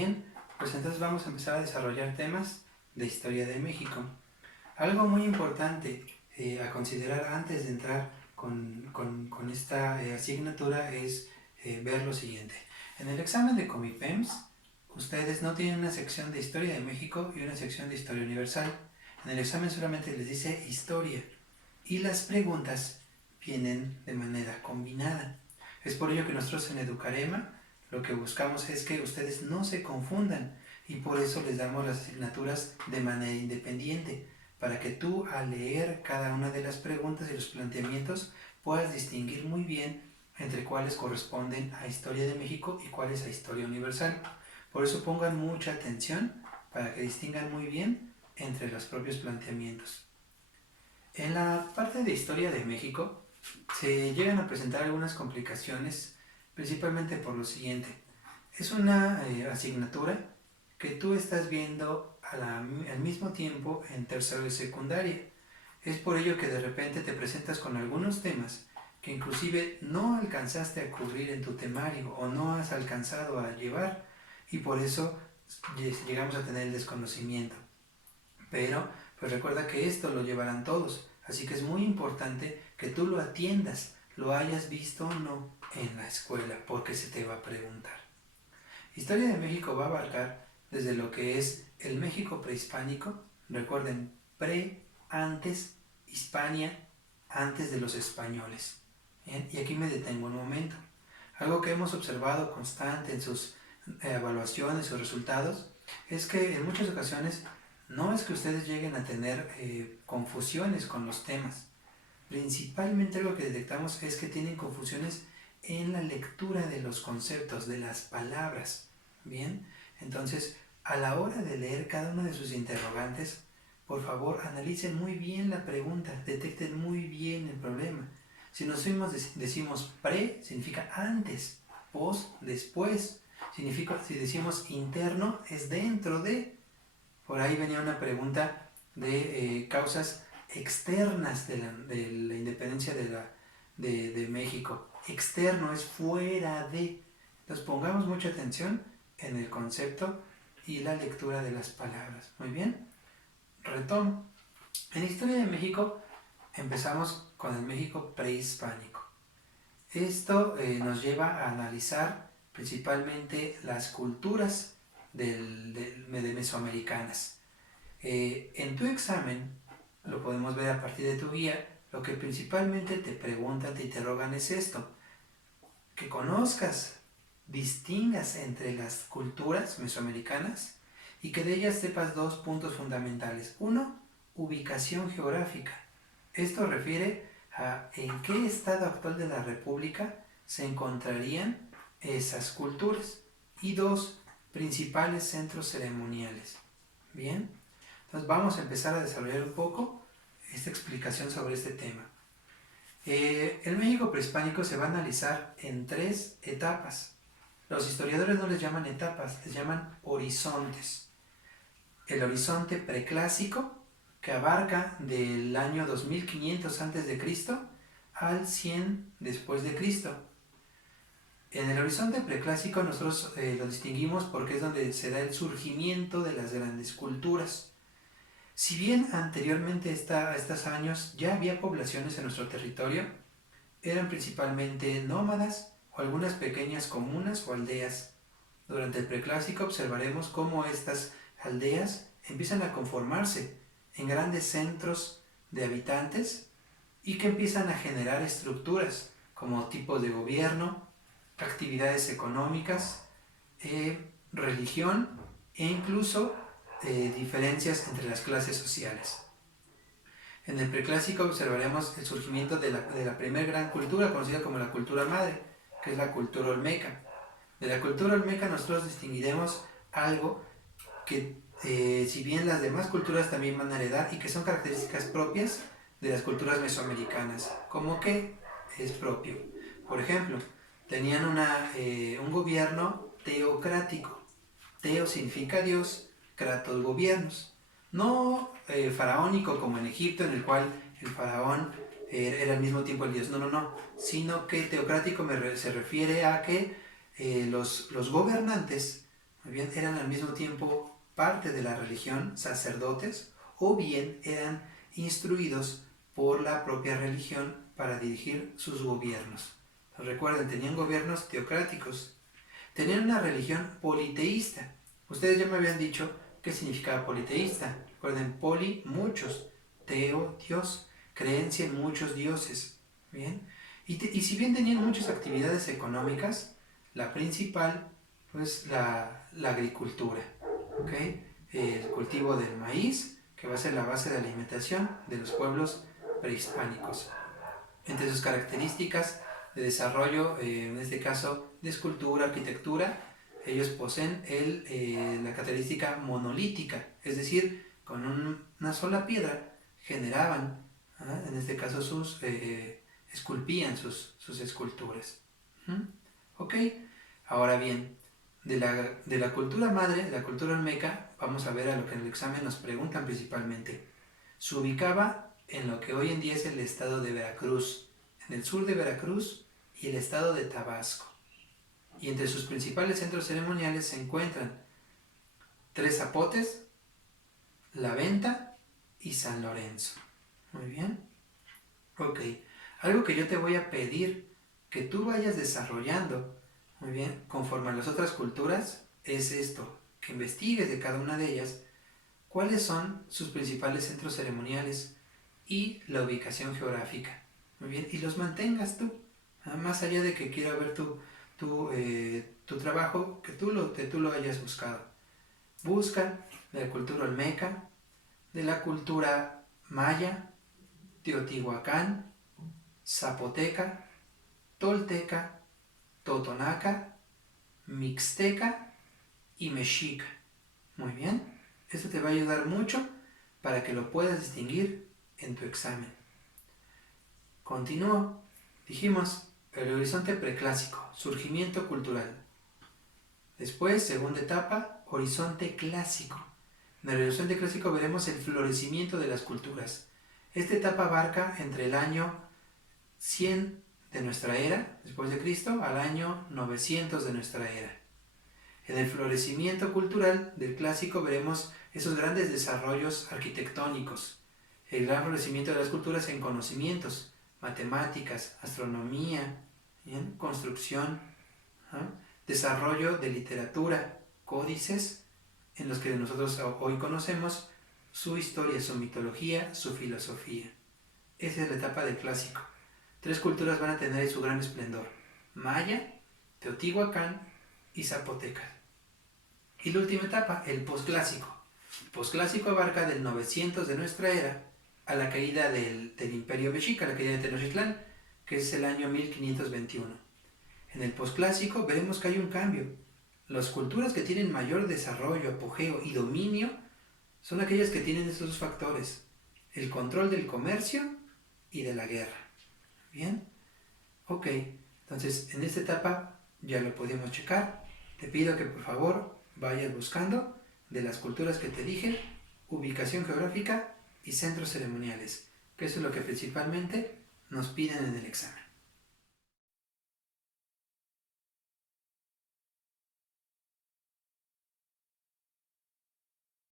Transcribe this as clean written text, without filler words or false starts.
bien, pues entonces vamos a empezar a desarrollar temas de historia de México. Algo muy importante a considerar antes de entrar con esta asignatura es ver lo siguiente. En el examen de Comipems, ustedes no tienen una sección de historia de México y una sección de historia universal. En el examen solamente les dice historia y las preguntas vienen de manera combinada. Es por ello que nosotros en Educarema lo que buscamos es que ustedes no se confundan y por eso les damos las asignaturas de manera independiente, para que tú al leer cada una de las preguntas y los planteamientos puedas distinguir muy bien entre cuáles corresponden a Historia de México y cuáles a Historia Universal. Por eso pongan mucha atención para que distingan muy bien entre los propios planteamientos. En la parte de Historia de México se llegan a presentar algunas complicaciones, principalmente por lo siguiente. Es una asignatura que tú estás viendo al mismo tiempo en tercero y secundaria. Es por ello que de repente te presentas con algunos temas que inclusive no alcanzaste a cubrir en tu temario o no has alcanzado a llevar, y por eso llegamos a tener el desconocimiento. Pero pues recuerda que esto lo llevarán todos, así que es muy importante que tú lo atiendas, lo hayas visto o no en la escuela, porque se te va a preguntar. Historia de México va a abarcar desde lo que es el México prehispánico, recuerden, antes, Hispania, antes de los españoles. ¿Bien? Y aquí me detengo un momento. Algo que hemos observado constante en sus evaluaciones, sus resultados, es que en muchas ocasiones no es que ustedes lleguen a tener confusiones con los temas. Principalmente lo que detectamos es que tienen confusiones en la lectura de los conceptos, de las palabras. Bien, entonces a la hora de leer cada una de sus interrogantes, por favor analicen muy bien la pregunta, detecten muy bien el problema. Si nosotros decimos pre, significa antes, post, después. Si decimos interno, es dentro de. Por ahí venía una pregunta de causas externas de la independencia de México. Externo es fuera de. Entonces pongamos mucha atención en el concepto y la lectura de las palabras. Muy bien, retomo. En Historia de México empezamos con el México prehispánico. Esto nos lleva a analizar principalmente las culturas de mesoamericanas. En tu examen, lo podemos ver a partir de tu guía, lo que principalmente te preguntan, te interrogan es esto: que conozcas, distingas entre las culturas mesoamericanas y que de ellas sepas dos puntos fundamentales. Uno, ubicación geográfica. Esto refiere a en qué estado actual de la República se encontrarían esas culturas. Y dos, principales centros ceremoniales. Bien, entonces vamos a empezar a desarrollar un poco esta explicación sobre este tema. El México prehispánico se va a analizar en 3 etapas. Los historiadores no les llaman etapas, les llaman horizontes. El horizonte preclásico, que abarca del año 2500 a.C. al 100 después de Cristo. En el horizonte preclásico nosotros lo distinguimos porque es donde se da el surgimiento de las grandes culturas. Si bien anteriormente a estos años ya había poblaciones en nuestro territorio, eran principalmente nómadas o algunas pequeñas comunas o aldeas. Durante el preclásico observaremos cómo estas aldeas empiezan a conformarse en grandes centros de habitantes y que empiezan a generar estructuras como tipos de gobierno, actividades económicas, religión e incluso diferencias entre las clases sociales. En el preclásico observaremos el surgimiento de la primera gran cultura, conocida como la cultura madre, que es la cultura olmeca. De la cultura olmeca nosotros distinguiremos algo que si bien las demás culturas también van a heredar y que son características propias de las culturas mesoamericanas, como que es propio. Por ejemplo, tenían un gobierno teocrático. Teo significa Dios, kratos gobiernos. No faraónico como en Egipto, en el cual el faraón era al mismo tiempo el dios. No. Sino que teocrático se refiere a que los gobernantes muy bien, eran al mismo tiempo parte de la religión, sacerdotes, o bien eran instruidos por la propia religión para dirigir sus gobiernos. Recuerden, tenían gobiernos teocráticos, tenían una religión politeísta. Ustedes ya me habían dicho qué significaba politeísta. Recuerden, poli, muchos, teo, Dios, creencia en muchos dioses. ¿Bien? Y si bien tenían muchas actividades económicas, la principal, pues la agricultura. ¿Okay? El cultivo del maíz, que va a ser la base de alimentación de los pueblos prehispánicos. Entre sus características de desarrollo, en este caso de escultura, arquitectura, ellos poseen la característica monolítica, es decir, con una sola piedra generaban, en este caso esculpían sus esculturas. Ok, ahora bien, de la cultura madre, de la cultura olmeca, vamos a ver a lo que en el examen nos preguntan principalmente. Se ubicaba en lo que hoy en día es el estado de Veracruz, en el sur de Veracruz y el estado de Tabasco. Y entre sus principales centros ceremoniales se encuentran Tres Zapotes, La Venta y San Lorenzo. Muy bien. Ok, algo que yo te voy a pedir que tú vayas desarrollando, muy bien, conforme a las otras culturas, es esto, que investigues de cada una de ellas cuáles son sus principales centros ceremoniales y la ubicación geográfica. Muy bien, y los mantengas tú, más allá de que quiera ver tu trabajo, que tú lo hayas buscado. Busca de la cultura olmeca, de la cultura maya, teotihuacán, zapoteca, tolteca, totonaca, mixteca y mexica. Muy bien, esto te va a ayudar mucho para que lo puedas distinguir en tu examen. Continúo. Dijimos el horizonte preclásico, surgimiento cultural. Después, segunda etapa, horizonte clásico. En el horizonte clásico veremos el florecimiento de las culturas. Esta etapa abarca entre el año 100 de nuestra era, después de Cristo, al año 900 de nuestra era. En el florecimiento cultural del clásico veremos esos grandes desarrollos arquitectónicos, el gran florecimiento de las culturas en conocimientos, matemáticas, astronomía, ¿bien? Construcción, desarrollo de literatura, códices, en los que nosotros hoy conocemos su historia, su mitología, su filosofía. Esa es la etapa del clásico. Tres culturas van a tener su gran esplendor: maya, teotihuacán y zapoteca. Y la última etapa, el posclásico. El posclásico abarca del 900 de nuestra era a la caída del Imperio Mexica, la caída de Tenochtitlán, que es el año 1521. En el posclásico veremos que hay un cambio. Las culturas que tienen mayor desarrollo, apogeo y dominio son aquellas que tienen estos dos factores: el control del comercio y de la guerra. ¿Bien? Ok, entonces en esta etapa ya lo podemos checar. Te pido que por favor vayas buscando de las culturas que te dije, ubicación geográfica y centros ceremoniales, que eso es lo que principalmente nos piden en el examen.